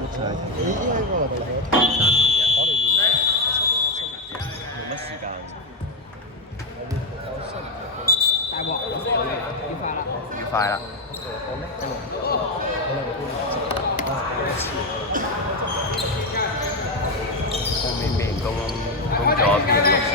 你已經喺個度嚟咗，我哋冇乜時間。大鑊，要快啦！要快啦！後面面公咗變綠色。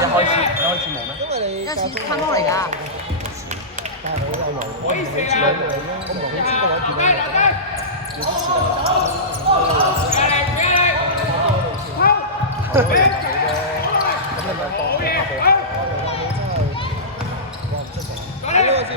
一開始冇咩？因為你一次卡摩嚟㗎。但係我唔好知道你，我唔好知道我點樣嚟。要啲時間。咁你咪講下步。我真係，哇唔出奇。呢個先。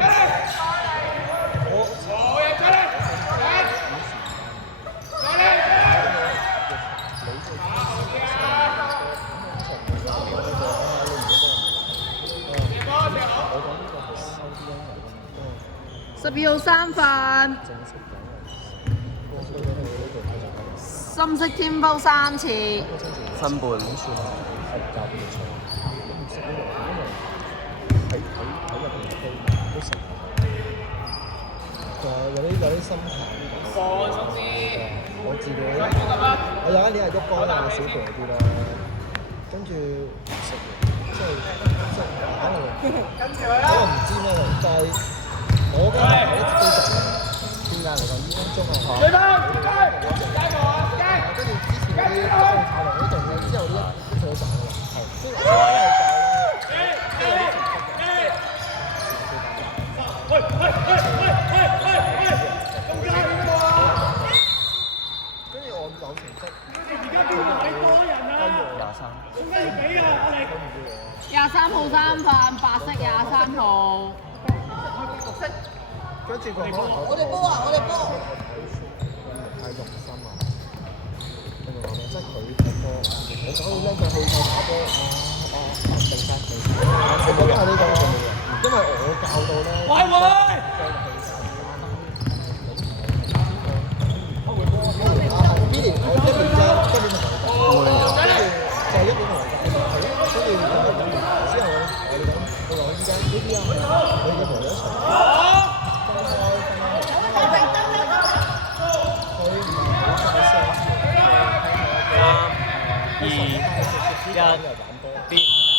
12號三份，深色天鋪3次，分半。有啲心態。我自己，我有一年係喐光啦，小肥啲啦，跟住食，即係可能唔知咩嚟，但係我嘅係一直都食。點解嚟講？2分鐘啊！跟住之前嗰啲炒落嗰度咧，之後呢一早就啦，係。跟住我係有成績。23號三份，白色23號。跟住佢可能我哋波啊！我哋波。太用心啊！跟住我即係佢踢波，我講要拎佢去打波定曬佢。我覺得係呢個，因為我教到咧。喂！呢年我一年啫，今年同佢講，就係一年同佢講，係咯，跟住之後我哋講，佢話我依家呢啲啊，我而家同佢一齊。3、2、1，變。